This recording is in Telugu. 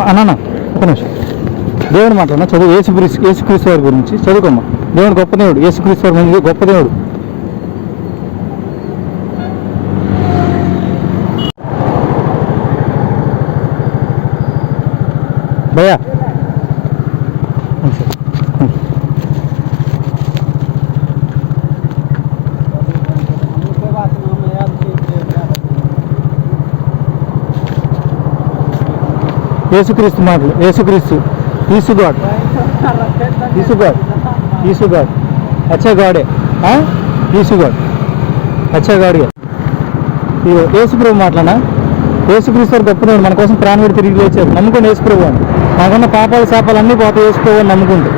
అన్న ఒక నిమిషం. దేవుడు మాట్లాడినా చదువు యేసుక్రీస్తు యేసుక్రీస్తు వారి గురించి చదువుకోమ్మా. దేవుడు గొప్ప దేవుడు యేసుక్రీస్తు వారి గురించి గొప్ప దేవుడు. భయా యేసుక్రీస్తు మాటలు. Yesukristu is God is God is God అచ్చా గాడే ఆ? ఈసు గాడ్ అచ్చా గాడిగా ఇగో యేసుప్రభు మాటలనా? యేసుక్రీస్తు వారు మన కోసం ప్రాణం కూడా తిరిగి లేచారు. నమ్ముకోండి యేసుప్రభు అని మనకున్న పాపాలు శాపాలు అన్నీ పోతాయి. యేసుప్రభు అని నమ్ముకుంటే.